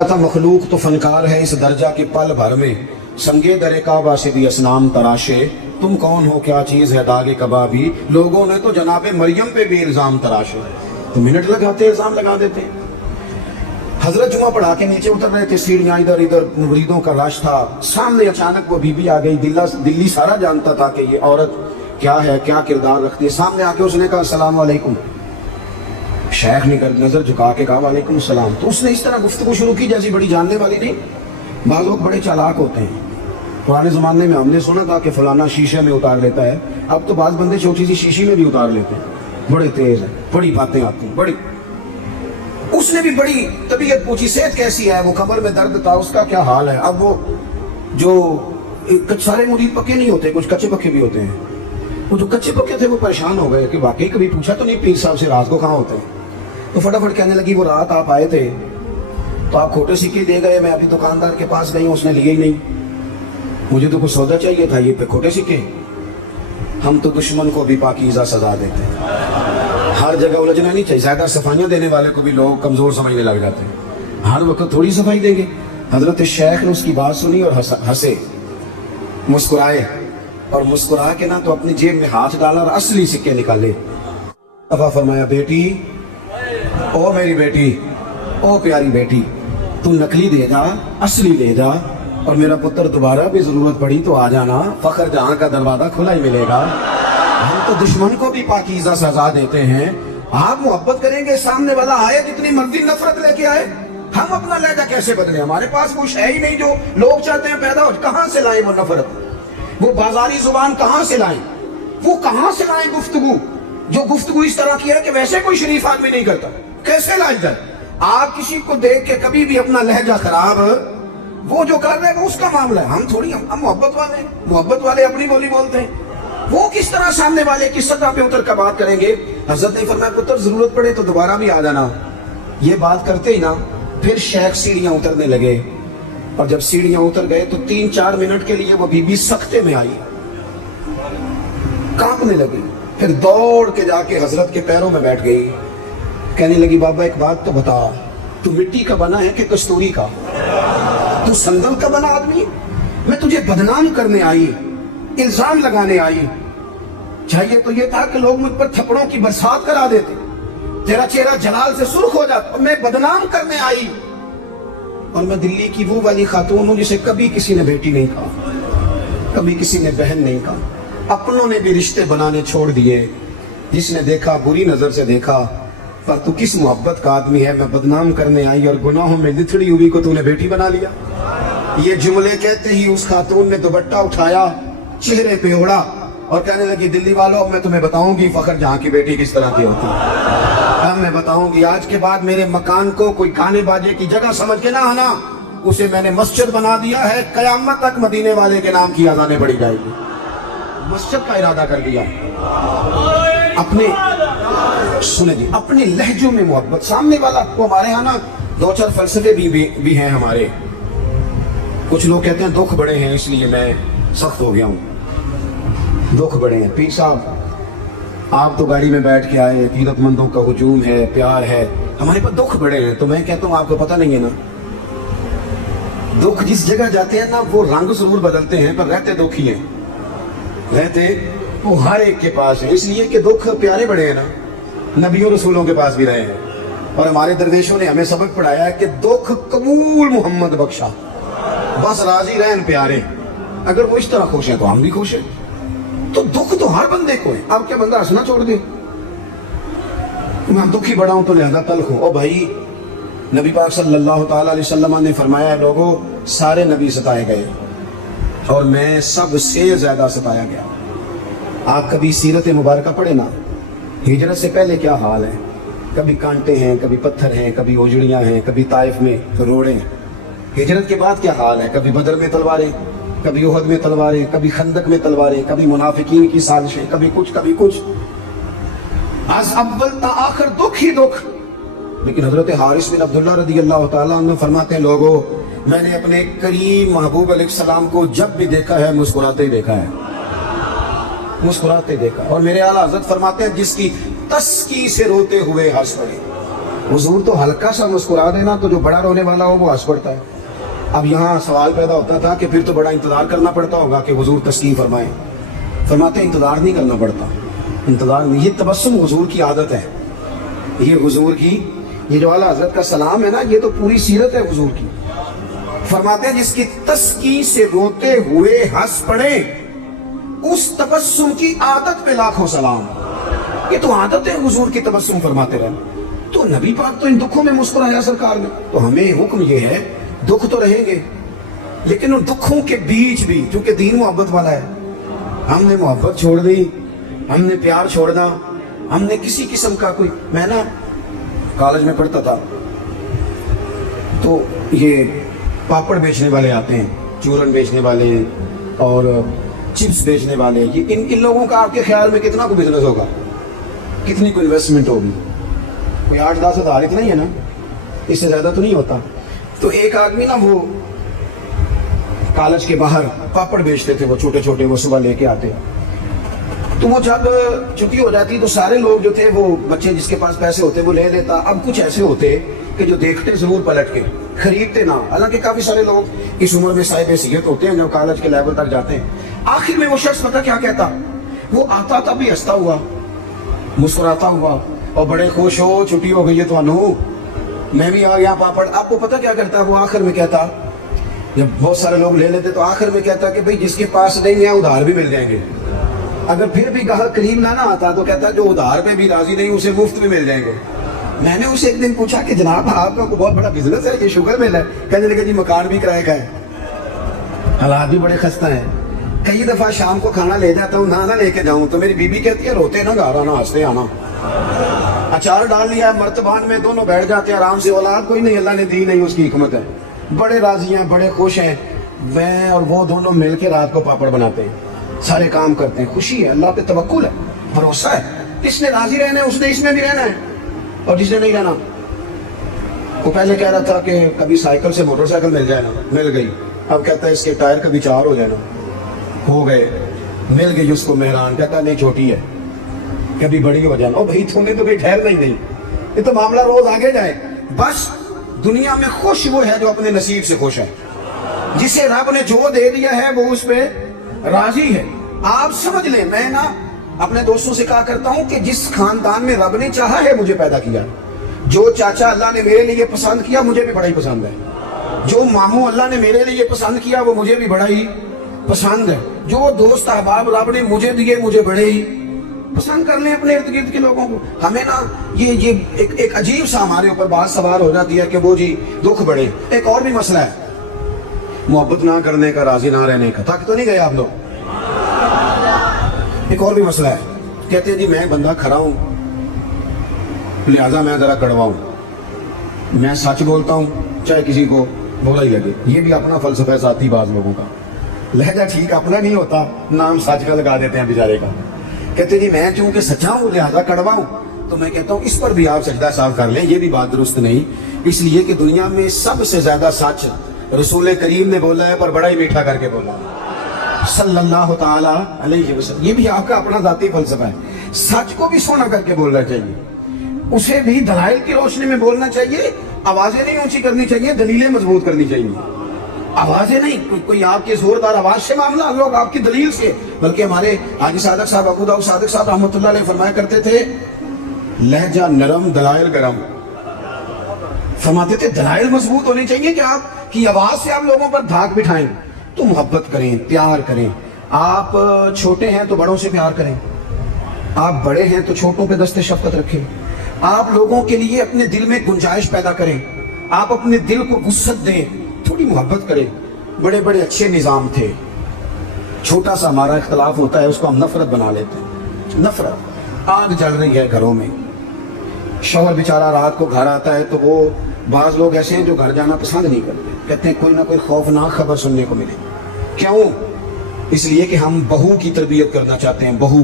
मखलूक तो फनकार है इस दर्जा के पल भर में, संगे दरे काबा से भी असनाम तराशे। तुम कौन हो, क्या चीज है दागे कबाबी, लोगों ने तो जनाबे मरियम पे भी इल्जाम तराशे। तो मिनट लगाते इल्जाम लगा देते। हजरत जुमा पढ़ा के नीचे उतर रहे थे, सीढ़ियां इधर इधर मुरीदों का रश था। सामने अचानक वो बीबी आ गई। दिल्ली सारा जानता था कि ये औरत क्या है, क्या किरदार रखती है। सामने आके उसने कहा अस्सलाम वालेकुम। शेख ने नजर झुका के कहा वालेकुम सलाम। तो उसने इस तरह गुफ्तगू शुरू की जैसी बड़ी जानने वाली नहीं। बाज़ लोग बड़े चालाक होते हैं। पुराने जमाने में हमने सुना था कि फलाना शीशे में उतार लेता है, अब तो बाज बंदे छोटी सी शीशी में भी उतार लेते हैं। बड़े तेज है, बड़ी बातें आती हैं, बड़ी। उसने भी बड़ी तबीयत पूछी, सेहत कैसी है। वो कमर में दर्द था, उसका क्या हाल है। अब वो जो सारे मुरीद पक्के नहीं होते, कुछ कच्चे पक्के भी होते हैं। वो जो कच्चे पक्के थे वो परेशान हो गए कि वाकई कभी पूछा तो नहीं पीर साहब से रात को कहाँ होते हैं। तो फटाफट कहने लगी वो रात आप आए थे तो आप खोटे सिक्के दे गए, मैं अभी दुकानदार के पास गई हूँ, उसने लिए ही नहीं। मुझे तो कुछ सौदा चाहिए था, ये पे खोटे सिक्के। हम तो दुश्मन को भी पाकीज़ा सजा देते हैं। हर जगह उलझना नहीं चाहिए। ज्यादा सफाइयाँ देने वाले को भी लोग कमजोर समझने लग जाते हैं। हर वक्त थोड़ी सफाई देंगे। हजरत शेख ने उसकी बात सुनी और हंसे, मुस्कुराए, और मुस्कुरा के ना तो अपनी जेब में हाथ डाला और असली सिक्के निकाले। दफा फरमाया बेटी, ओ मेरी बेटी, ओ प्यारी बेटी, तू नकली दे जा, असली ले जा, और मेरा पुत्र दोबारा भी जरूरत पड़ी तो आ जाना, फखर जहां का दरवाजा खुला ही मिलेगा। हम तो दुश्मन को भी पाकीज़ा सजा देते हैं। आप मोहब्बत करेंगे, सामने वाला आए जितनी मर्जी नफरत लेके आए, हम अपना लहजा कैसे बदले। हमारे पास कुछ है ही नहीं जो लोग चाहते हैं पैदा हो। कहां से लाए वो नफरत, वो बाजारी जुबान कहां से लाए, वो कहां से लाए गुफ्तगू, जो गुफ्तगू इस तरह की है कि वैसे कोई शरीफ आदमी नहीं करता। कैसे लाई जाए। आप किसी को देख के कभी भी अपना लहजा खराब, वो जो कर रहे हैं वो उसका मामला है। हम थोड़ी, हम मोहब्बत वाले अपनी बोली बोलते हैं। वो किस तरह सामने वाले की सतह पे उतर कर बात करेंगे। हजरत ने फरमाया पुत्र जरूरत पड़े तो दोबारा भी आ जाना। ये बात करते ही ना फिर शेख सीढ़ियां उतरने लगे, और जब सीढ़ियां उतर गए तो 3-4 मिनट के लिए वो बीबी सख्ते में आई, कांपने लगी। फिर दौड़ के जाके हजरत के पैरों में बैठ गई। कहने लगी बाबा एक बात तो बता, तू मिट्टी का बना है कि कस्तूरी का, तू संदल का बना आदमी। मैं तुझे बदनाम करने आई, इल्जाम लगाने आई। चाहिए तो ये था कि लोग मुझ पर थप्पड़ों की बरसात करा देते, तेरा चेहरा जलाल से सुर्ख हो जाता। मैं बदनाम करने आई, और मैं दिल्ली की वो वाली खातून हूं जिसे कभी किसी ने बेटी नहीं कहा, कभी किसी ने बहन नहीं कहा। अपनों ने भी रिश्ते बनाने छोड़ दिए। जिसने देखा बुरी नजर से देखा, पर तू किस मोहब्बत का आदमी है। मैं बदनाम करने आई और गुनाहों में लिथड़ी हुई को तूने बेटी बना लिया। ये जुमले कहते ही उस खातून ने दुपट्टा उठाया, चेहरे पे ओढ़ा, और कहने लगी दिल्ली वालों अब मैं तुम्हें बताऊंगी फखर जहां की बेटी किस तरह की होती है। अब मैं बताऊंगी, आज के बाद मेरे मकान को कोई गाने बाजे की जगह समझ के ना आना। उसे मैंने मस्जिद बना दिया है, कयामत तक मदीने वाले के नाम की अज़ानें पड़ी जाएगी। मस्जिद का इरादा कर दिया। अपने सुने जी, अपने लहजों में मोहब्बत। सामने वाला को हमारे यहाँ ना 2-4 फलसफे भी हैं हमारे। कुछ लोग कहते हैं दुख बड़े हैं इसलिए मैं सख्त हो गया हूँ। दुख बड़े हैं पीर साहब, आप तो गाड़ी में बैठ के आए, कीरतमंदों का हुजूम है, प्यार है। हमारे पास दुख बड़े हैं। तो मैं कहता हूँ आपको पता नहीं है ना, दुख जिस जगह जाते हैं ना वो रंग जरूर बदलते हैं, पर रहते दुख ही हैं। रहते वो हर एक के पास है, इसलिए कि दुख प्यारे बड़े हैं ना, नबियों रसूलों के पास भी रहे हैं। और हमारे दरवेशों ने हमें सबक पढ़ाया है कि दुख कबूल मोहम्मद बख्शा, बस राजी रहन प्यारे। अगर वो इस तरह खुश है तो हम भी खुश हैं। तो दुख तो हर बंदे को है। अब क्या बंदा हंसना छोड़ दे, मैं दुखी बड़ा हूं तो लिहाजा तल्ख हूं। ओ भाई, नबी पाक सल्लल्लाहु ताला अलैहि वसल्लम ने फरमाया है लोगों, सारे नबी सताए गए और मैं सबसे ज्यादा सताया गया। आप कभी सीरत मुबारक पढ़े ना, हिजरत से पहले क्या हाल है। कभी कांटे हैं, कभी पत्थर हैं, कभी ओजड़ियां हैं, कभी ताइफ में रोड़े हैं। हिजरत के बाद क्या हाल है। कभी बदर में तलवारें, कभी उहद में तलवारें, कभी खंदक में तलवारें, कभी मुनाफिकीन की साजिशें, कभी कुछ कभी कुछ। आज अव्वल ता आखिर दुख ही दुख। लेकिन हजरत हारिस बिन अब्दुल्ला रदी अल्लाह तआला अन्हु फरमाते हैं लोगों, मैंने अपने करीम महबूब अलैहिस्सलाम को जब भी देखा है मुस्कुराते ही देखा है, मुस्कुराते देखा। और मेरे आला हजरत फरमाते हैं जिसकी तस्की से रोते हुए हंस पड़े, हुजूर तो हल्का सा मुस्कुरा देना तो जो बड़ा रोने वाला हो वो हंस पड़ता है। अब यहाँ सवाल पैदा होता था कि फिर तो बड़ा इंतजार करना पड़ता होगा कि हुजूर तस्कीन फरमाएं। फरमाते इंतजार नहीं करना पड़ता, इंतजार नहीं, ये तबस्सुम हुजूर की आदत है। ये हुजूर की, ये जो आला हजरत का सलाम है ना, ये तो पूरी सीरत है हुजूर की। फरमाते हैं जिसकी तस्कीन से रोते हुए हंस पड़े उस तबस्सुम की आदत पे लाखों सलाम। ये तो आदत है हुजूर की तबस्सुम फरमाते रहे। तो नबी पाक तो इन दुखों में मुस्कुराया सरकार ने, तो हमें हुक्म ये है, दुख तो रहेंगे लेकिन उन दुखों के बीच भी, क्योंकि दीन मोहब्बत वाला है, हमने मोहब्बत छोड़ दी, हमने प्यार छोड़ना, हमने किसी किस्म का कोई, मैं ना कॉलेज में पढ़ता था तो ये पापड़ बेचने वाले आते हैं, चूरन बेचने वाले और चिप्स बेचने वाले, ये इन लोगों का आपके ख्याल में कितना को बिजनेस होगा, कितनी को इन्वेस्टमेंट होगी? कोई 8-10 हज़ार इतना ही है ना, इससे ज्यादा तो नहीं होता। तो एक आदमी ना वो कॉलेज के बाहर पापड़ बेचते थे, वो छोटे छोटे, वो सुबह लेके आते। तो वो जब छुट्टी हो जाती तो सारे लोग जो थे, वो बच्चे जिसके पास पैसे होते वो ले लेता। अब कुछ ऐसे होते कि जो देखते जरूर पलट के, खरीदते ना। हालांकि काफी सारे लोग इस उम्र में साहिब हैसियत होते हैं, जब कॉलेज के लेवल तक जाते हैं। आखिर में वो शख्स पता क्या कहता, वो आता था भी हंसता हुआ, मुस्कुराता हुआ, और बड़े खुश हो, छुट्टी हो गई है तो मैं भी आ गया पापड़। आपको पता क्या करता, वो आखिर में कहता, जब बहुत सारे लोग ले लेते तो आखिर में कहता कि भाई जिसके पास नहीं है उधार भी मिल जाएंगे। अगर फिर भी ग्राहक करीब ना आता तो कहता जो उधार पे भी राजी नहीं उसे मुफ्त में मिल जाएंगे। मैंने उसे एक दिन पूछा कि जनाब आपका बहुत बड़ा बिजनेस है, ये शुगर मिल है? कहने लगे जी मकान भी किराए का है, हालात भी बड़े खस्ता है। कई दफा शाम को खाना ले जाता हूँ, ना लेके जाऊँ तो मेरी बीबी कहती है रोते ना घर आना, हंसते आना। अचार डाल लिया मर्तबान में, दोनों बैठ जाते हैं आराम से, औलाद कोई नहीं, अल्लाह ने दी नहीं, उसकी हिकमत है। बड़े राजी हैं, बड़े खुश हैं। मैं और वो दोनों मिलकर रात को पापड़ बनाते हैं, सारे काम करते हैं, खुशी है, अल्लाह पे तवक्कुल है, भरोसा है। जिसने राजी रहना है उसने इसमें भी रहना है, और जिसने नहीं रहना, वो पहले कह रहा था कि कभी साइकिल से मोटरसाइकिल मिल जाए ना, मिल गई। अब कहता है इसके टायर कभी 4 हो जाए ना, हो गए, मिल गई उसको मेहरान। कहता नहीं छोटी है, कभी बड़ी हो जाना। ओ भाई तूने तो कोई ठहरना ही नहीं, ये तो मामला रोज आगे जाए। बस दुनिया में खुश वो है जो अपने नसीब से खुश है, जिसे रब ने जो दे दिया है वो उस पे राजी है। आप समझ लें, मैं ना अपने दोस्तों से कहा करता हूं कि जिस खानदान में रब ने चाहा है मुझे पैदा किया, जो चाचा अल्लाह ने मेरे लिए पसंद किया मुझे भी बड़ा ही पसंद है, जो मामू अल्लाह ने मेरे लिए पसंद किया वो मुझे भी बड़ा ही पसंद है, जो दोस्त अहबाब रब ने मुझे दिए मुझे बड़े ही पसंद कर लें अपने इर्द गिर्द के लोगों को। हमें ना ये एक अजीब सा हमारे ऊपर बात सवार हो जाती है कि वो जी दुख बड़े। एक और भी मसला है मोहब्बत ना करने का, राजी ना रहने का। थक तो नहीं गए आप लोग? एक और भी मसला है, कहते हैं जी मैं बंदा खरा हूं लिहाजा मैं जरा कड़वा हूं, मैं सच बोलता हूं चाहे किसी को बुरा ही लगे। ये भी अपना फलसफा है साथी बाज लोगों का, लहजा ठीक अपना नहीं होता, नाम सच का लगा देते हैं बेचारे का। कहते जी मैं चूंकि सच्चा हूं लिहाजा कड़वा हूं, तो मैं कहता हूं इस पर भी आप सजदा साफ कर लें, ये भी बात दुरुस्त नहीं। इसलिए कि दुनिया में सबसे ज्यादा सच रसूल करीम ने बोला है, पर बड़ा ही मीठा करके बोला सल्लल्लाहु ताला अलैहि वसल्लम। ये भी आपका अपना जाती फलसफा है। सच को भी सोना करके बोलना चाहिए, उसे भी दलाइल की रोशनी में बोलना चाहिए, आवाजें नहीं ऊंची करनी चाहिए, दलीलें मजबूत करनी चाहिए। आवाजें नहीं, कोई आपके जोरदार आवाज से मामला, लोग आपकी दलील से। बल्कि हमारे हाजी सादक साहब अबू दाऊद सादिक साहब रहमतुल्लाह अलैह फरमाया करते थे, लहजा नरम दलाइल गरम। फरमाते थे दलाइल मजबूत होनी चाहिए कि आपकी आवाज से आप लोगों पर धाक बिठाएं। तो मोहब्बत करें, प्यार करें। आप छोटे हैं तो बड़ों से प्यार करें, आप बड़े हैं तो छोटों पे दस्ते शफकत रखें। आप लोगों के लिए अपने दिल में गुंजाइश पैदा करें, आप अपने दिल को वुसअत दें, थोड़ी मोहब्बत करें। बड़े बड़े अच्छे निजाम थे, छोटा सा हमारा इख्तलाफ होता है उसको हम नफरत बना लेते हैं। नफरत आग जल रही है घरों में, शौहर बेचारा रात को घर आता है तो वो बाज लोग ऐसे हैं जो घर जाना पसंद नहीं करते, कहते हैं कोई ना कोई खौफनाक खबर सुनने को मिले। क्यों? इसलिए कि हम बहू की तरबियत करना चाहते हैं, बहू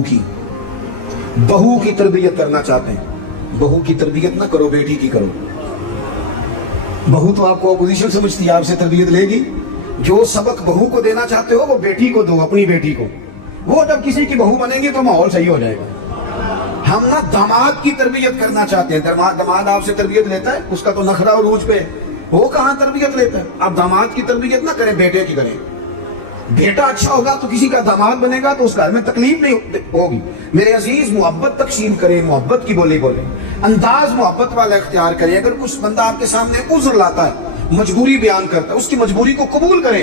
की तरबियत करना चाहते हैं। बहू की तरबियत ना करो, बेटी की करो। बहू तो आपको अपोजिशन समझती है, आपसे तरबियत लेगी। जो सबक बहू को देना चाहते हो वो बेटी को दो, अपनी बेटी को। वो जब किसी की बहू बनेंगे तो माहौल सही हो जाएगा। ہم نا داماد کی تربیت کرنا چاہتے ہیں. داماد آپ سے تربیت لیتا ہے, اس کا تو نخرہ عروج پہ, وہ کہاں تربیت لیتا ہے. آپ داماد کی تربیت نہ کریں, بیٹے کی کریں. بیٹا اچھا ہوگا تو کسی کا داماد بنے گا تو اس گھر میں تکلیف نہیں ہوگی. میرے عزیز, محبت تقسیم کریں, محبت کی بولی بولیں, انداز محبت والا اختیار کریں. اگر کچھ بندہ آپ کے سامنے عذر لاتا ہے, مجبوری بیان کرتا ہے, اس کی مجبوری کو قبول کریں.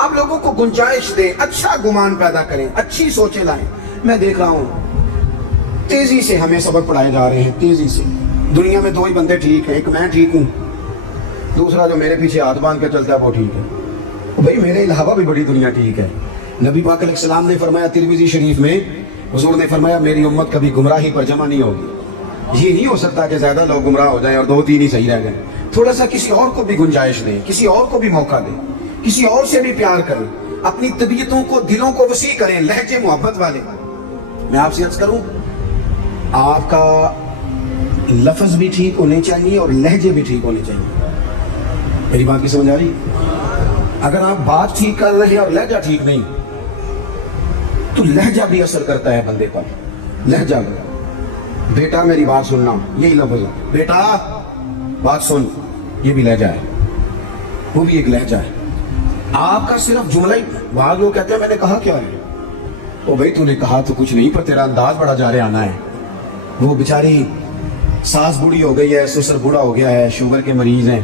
آپ لوگوں کو گنجائش دیں, اچھا گمان پیدا کریں, اچھی سوچیں لائیں. میں دیکھ رہا ہوں تیزی سے ہمیں سبق پڑھائے جا رہے ہیں, تیزی سے. دنیا میں دو ہی بندے ٹھیک ہیں, ایک میں ٹھیک ہوں, دوسرا جو میرے پیچھے ہاتھ باندھ کے چلتا ہے وہ ٹھیک ہے. بھئی میرے علاوہ بھی بڑی دنیا ٹھیک ہے. نبی پاک علیہ السلام نے فرمایا ترمذی شریف میں, حضور نے فرمایا میری امت کبھی گمراہی پر جمع نہیں ہوگی. یہ نہیں ہو سکتا کہ زیادہ لوگ گمراہ ہو جائیں اور 2-3 ہی صحیح رہ گئے. تھوڑا سا کسی اور کو بھی گنجائش دیں, کسی اور کو بھی موقع دیں, کسی اور سے بھی پیار کریں, اپنی طبیعتوں کو, دلوں کو وسیع کریں, لہجے محبت والے. میں آپ سے عرض کروں, آپ کا لفظ بھی ٹھیک ہونے چاہیے اور لہجے بھی ٹھیک ہونے چاہیے. میری بات کی سمجھ آ رہی؟ اگر آپ بات ٹھیک کر رہے ہیں اور لہجہ ٹھیک نہیں, تو لہجہ بھی اثر کرتا ہے بندے پر. لہجہ بھی. بیٹا میری بات سننا, یہی لفظ ہے, بیٹا بات سن, یہ بھی لہجہ ہے, وہ بھی ایک لہجہ ہے. آپ کا صرف جملہ ہی, بعض لوگ کہتے ہیں میں نے کہا کیا ہے, او بھائی تو نے کہا تو کچھ نہیں, پر تیرا انداز بڑا جارے آنا ہے. وہ بیچاری ساس بوڑھی ہو گئی ہے, سسر بوڑھا ہو گیا ہے, شوگر کے مریض ہیں,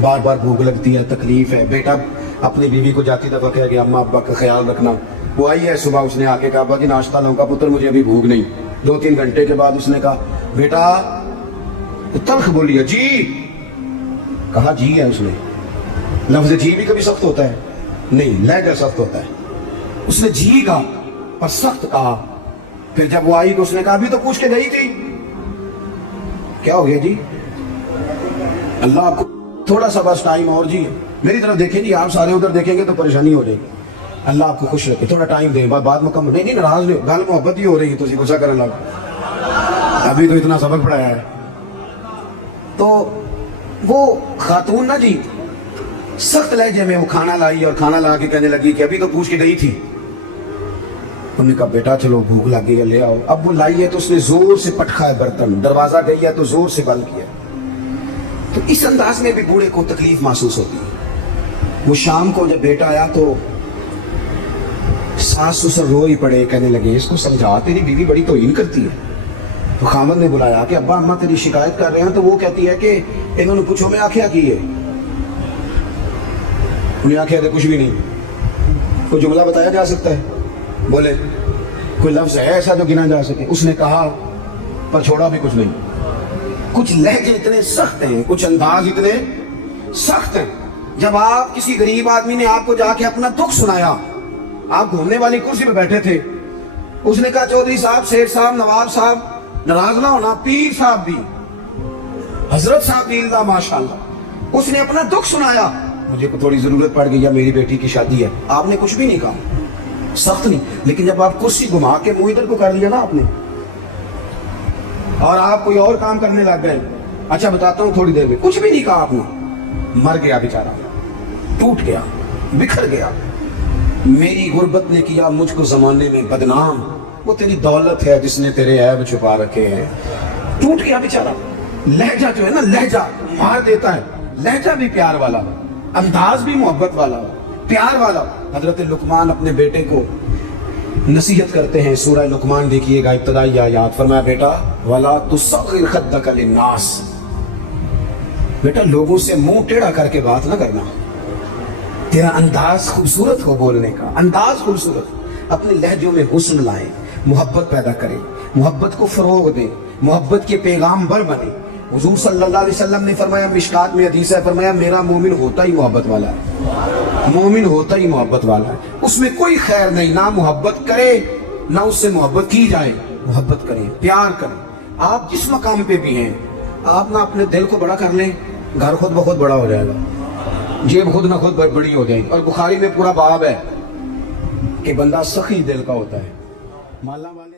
بار بار بھوک لگتی ہے, تکلیف ہے. بیٹا اپنی بیوی کو جاتی دفعہ کہہ گیا اماں ابا کا خیال رکھنا. وہ آئی ہے صبح, اس نے آ کے کہا ابا جی ناشتہ لاؤں گا, پتر مجھے ابھی بھوک نہیں. 2-3 گھنٹے کے بعد اس نے کہا بیٹا, تلخ بولی ہے جی, کہا جی ہے اس نے. لفظ جی بھی کبھی سخت ہوتا ہے نہیں, لہجہ سخت ہوتا ہے. اس نے جی کہا پر سخت کہا. پھر جب وہ آئی تو اس نے کہا ابھی تو پوچھ کے گئی تھی. کیا ہو گیا جی؟ اللہ آپ کو تھوڑا سا بس ٹائم اور جی, میری طرف دیکھیں جی, آپ سارے ادھر دیکھیں گے تو پریشانی ہو جائے گی. اللہ آپ کو خوش رکھے, تھوڑا ٹائم دیں, بات مکمل نہیں, ناراض نہیں, گل محبت ہی ہو رہی ہے, تو غصہ کرنے لگ, ابھی تو اتنا سبق پڑھایا ہے. تو وہ خاتون نا جی سخت لہجے میں وہ کھانا لائی, اور کھانا لا کے کہنے لگی کہ ابھی تو پوچھ کے گئی تھی. انہوں نے کہا بیٹا چلو بھوک لگ گئی ہے لے آؤ. اب وہ لائی ہے تو اس نے زور سے پٹکا ہے برتن, دروازہ گئی ہے تو زور سے بند کیا. تو اس انداز میں بھی بوڑھے کو تکلیف محسوس ہوتی ہے. وہ شام کو جب بیٹا آیا تو ساس سسر رو ہی پڑے, کہنے لگے اس کو سمجھا, تیری بیوی بڑی توہین کرتی ہے. تو خاوند نے بلایا کہ ابا اماں تیری شکایت کر رہے ہیں. تو وہ کہتی ہے کہ انہوں نے پوچھو میں آخیا کی ہے. انہیں آخیا کہ کچھ بھی نہیں. کوئی جملہ بتایا جا سکتا ہے؟ بولے کوئی لفظ ہے ایسا جو گنا جا سکے؟ اس نے کہا پر چھوڑا بھی کچھ نہیں. کچھ لہجے اتنے سخت ہیں, کچھ انداز اتنے سخت ہیں. جب آپ کسی غریب آدمی نے آپ کو جا کے اپنا دکھ سنایا, آپ گھومنے والی کرسی پہ بیٹھے تھے, اس نے کہا چودھری صاحب, سیٹھ صاحب, نواب صاحب, ناراض نہ ہونا, پیر صاحب بھی, حضرت صاحب بھی, اللہ ماشاءاللہ, اس نے اپنا دکھ سنایا. مجھے کو تھوڑی ضرورت پڑ گئی ہے, میری بیٹی کی شادی ہے. آپ نے کچھ بھی نہیں کہا, سخت نہیں. لیکن جب آپ کرسی گھما کے منہ ادھر کو کر لیا نا آپ نے, اور آپ کوئی اور کام کرنے لگ گئے, اچھا بتاتا ہوں تھوڑی دیر میں, کچھ بھی نہیں کہا آپ نے, مر گیا بیچارہ, ٹوٹ گیا, بکھر گیا. میری غربت نے کیا مجھ کو زمانے میں بدنام, وہ تیری دولت ہے جس نے تیرے عیب چھپا رکھے ہیں. ٹوٹ گیا بیچارہ. لہجہ جو ہے نا, لہجہ مار دیتا ہے. لہجہ بھی پیار والا, انداز بھی محبت والا, پیار والا. حضرت لقمان اپنے بیٹے کو نصیحت کرتے ہیں. سورہ لقمان دیکھیے گا, ابتدائی آیات. فرمایا بیٹا وَلَا تُصَغِّرْ خَدَّكَ لِلنَّاسِ, بیٹا لوگوں سے منہ ٹیڑھا کر کے بات نہ کرنا. تیرا انداز خوبصورت ہو, بولنے کا انداز خوبصورت. اپنے لہجوں میں حسن لائیں, محبت پیدا کریں, محبت کو فروغ دیں, محبت کے پیغام بر بنے. حضور صلی اللہ علیہ وسلم نے فرمایا, مشکات میں حدیث ہے, فرمایا میرا مومن ہوتا ہی محبت والا ہے. مومن ہوتا ہی محبت والا ہے, اس میں کوئی خیر نہیں, نہ محبت کرے نہ اس سے محبت کی جائے. محبت کریں, پیار کریں. آپ جس مقام پہ بھی ہیں, آپ نہ اپنے دل کو بڑا کر لیں, گھر خود بخود بڑا ہو جائے گا, جیب خود نہ خود بڑی ہو جائے گی. اور بخاری میں پورا باب ہے کہ بندہ سخی دل کا ہوتا ہے. مالا والے